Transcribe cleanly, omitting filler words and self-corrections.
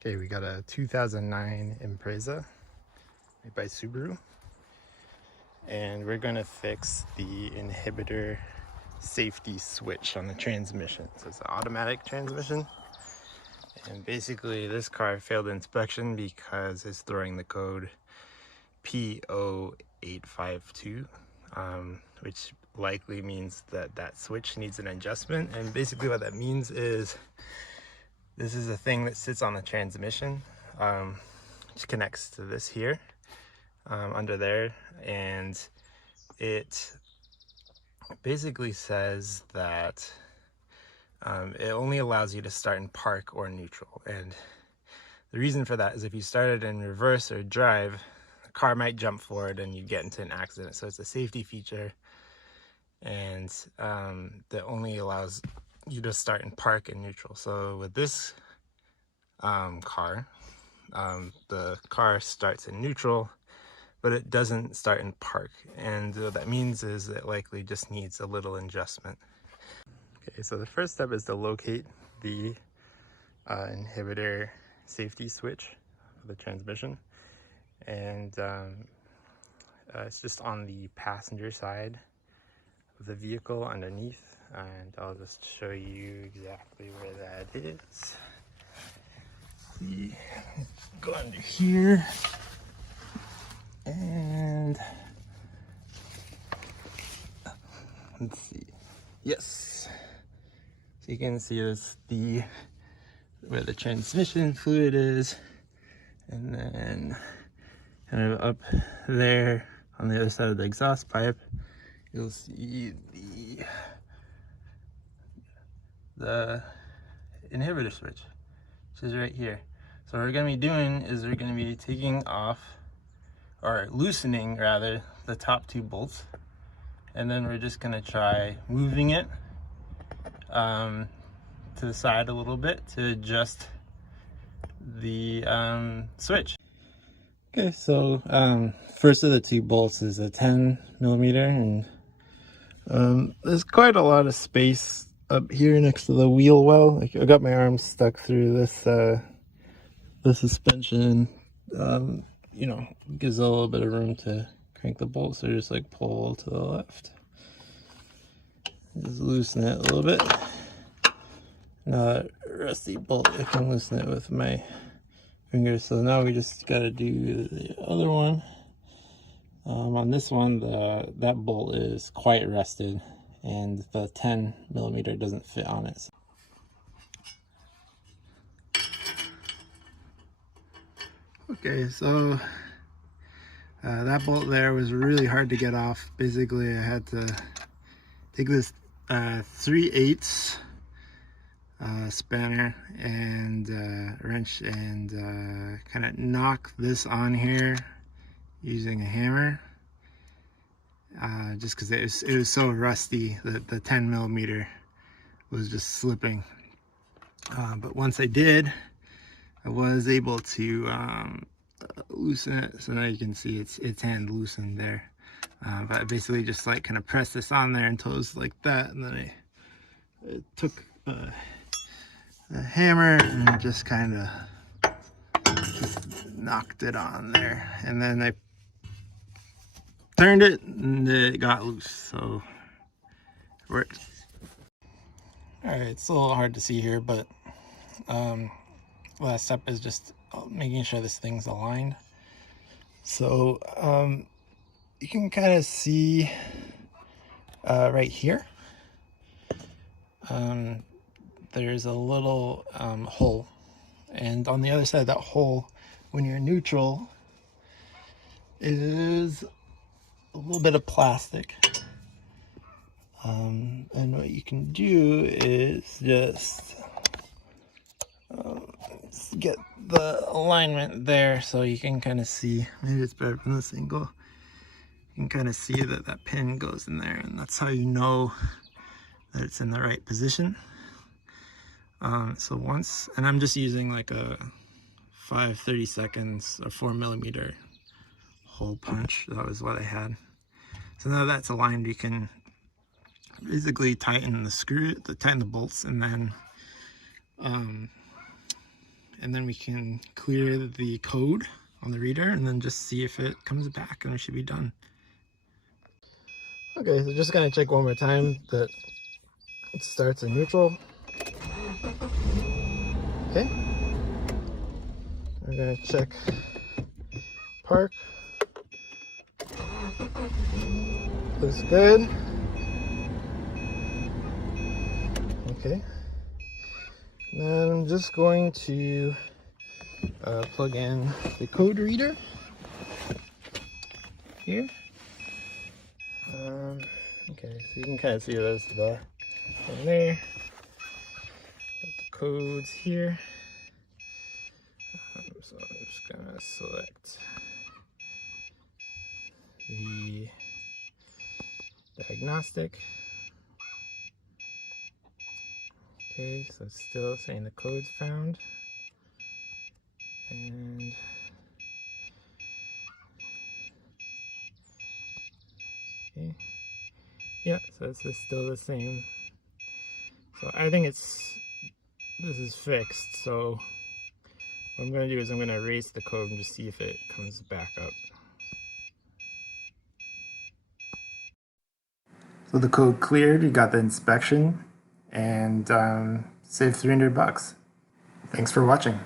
Okay, we got a 2009 Impreza made by Subaru, and we're gonna fix the inhibitor safety switch on the transmission. So it's an automatic transmission, and basically this car failed inspection because it's throwing the code P0852, which likely means that that switch needs an adjustment. And basically what that means is this is a thing that sits on the transmission, which connects to this here, under there, and it basically says that it only allows you to start in park or neutral. And the reason for that is if you started in reverse or drive, the car might jump forward and you get into an accident. So it's a safety feature, and that only allows you to start in park and neutral. So with this car, the car starts in neutral, but it doesn't start in park. And what that means is it likely just needs a little adjustment. Okay, so the first step is to locate the inhibitor safety switch for the transmission. And it's just on the passenger side of the vehicle underneath. And I'll just show you exactly where that is. Go under here, and let's see. Yes, so you can see this where the transmission fluid is, and then kind of up there on the other side of the exhaust pipe, you'll see the inhibitor switch, which is right here. So what we're going to be doing is we're going to be taking off, or loosening rather, the top two bolts, and then we're just going to try moving it to the side a little bit to adjust the switch. Okay, so first of the two bolts is a 10 millimeter, and there's quite a lot of space up here next to the wheel well. Like, I got my arm stuck through this the suspension. You know, gives a little bit of room to crank the bolts, so just like pull to the left. Just loosen it a little bit. Now that rusty bolt, I can loosen it with my fingers. So now we just got to do the other one. On this one, that bolt is quite rusted, and the 10 millimeter doesn't fit on it. Okay, so that bolt there was really hard to get off. Basically, I had to take this 3/8 spanner and wrench and kind of knock this on here using a hammer, just because it was so rusty that the 10 millimeter was just slipping. But once I did, I was able to loosen it, so now you can see its hand loosened there. But I basically just like kind of pressed this on there until it was like that, and then I took a hammer and just kind of knocked it on there, and then I turned it and it got loose, so it worked. Alright, it's a little hard to see here, but last step is just making sure this thing's aligned. So you can kind of see right here, there's a little hole, and on the other side of that hole, when you're neutral, is a little bit of plastic. And what you can do is just get the alignment there, so you can kind of see, maybe it's better from this angle, you can kind of see that that pin goes in there, and that's how you know that it's in the right position. So once, and I'm just using like a 5/32 or 4 millimeter hole punch. That was what I had. So now that's aligned, you can basically tighten the bolts, and then and then we can clear the code on the reader and then just see if it comes back, and we should be done. Okay, so just gonna check one more time that it starts in neutral. Okay. We're gonna check park. Looks good. Okay. Then I'm just going to plug in the code reader here. Okay, so you can kind of see there's the thing there. Got the codes here. So I'm just gonna select the diagnostic. Okay, so it's still saying the code's found. And okay. Yeah, so it's still the same. So I think this is fixed. So what I'm going to do is I'm going to erase the code and just see if it comes back up. So the code cleared, we got the inspection, and saved $300. Thanks for watching.